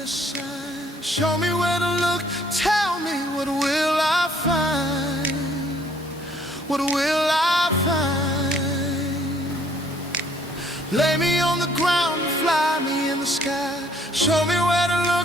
a sign. Show me where to look, tell me what will I find? What will I find? Lay me on the ground, fly me in the sky. Show me where to look.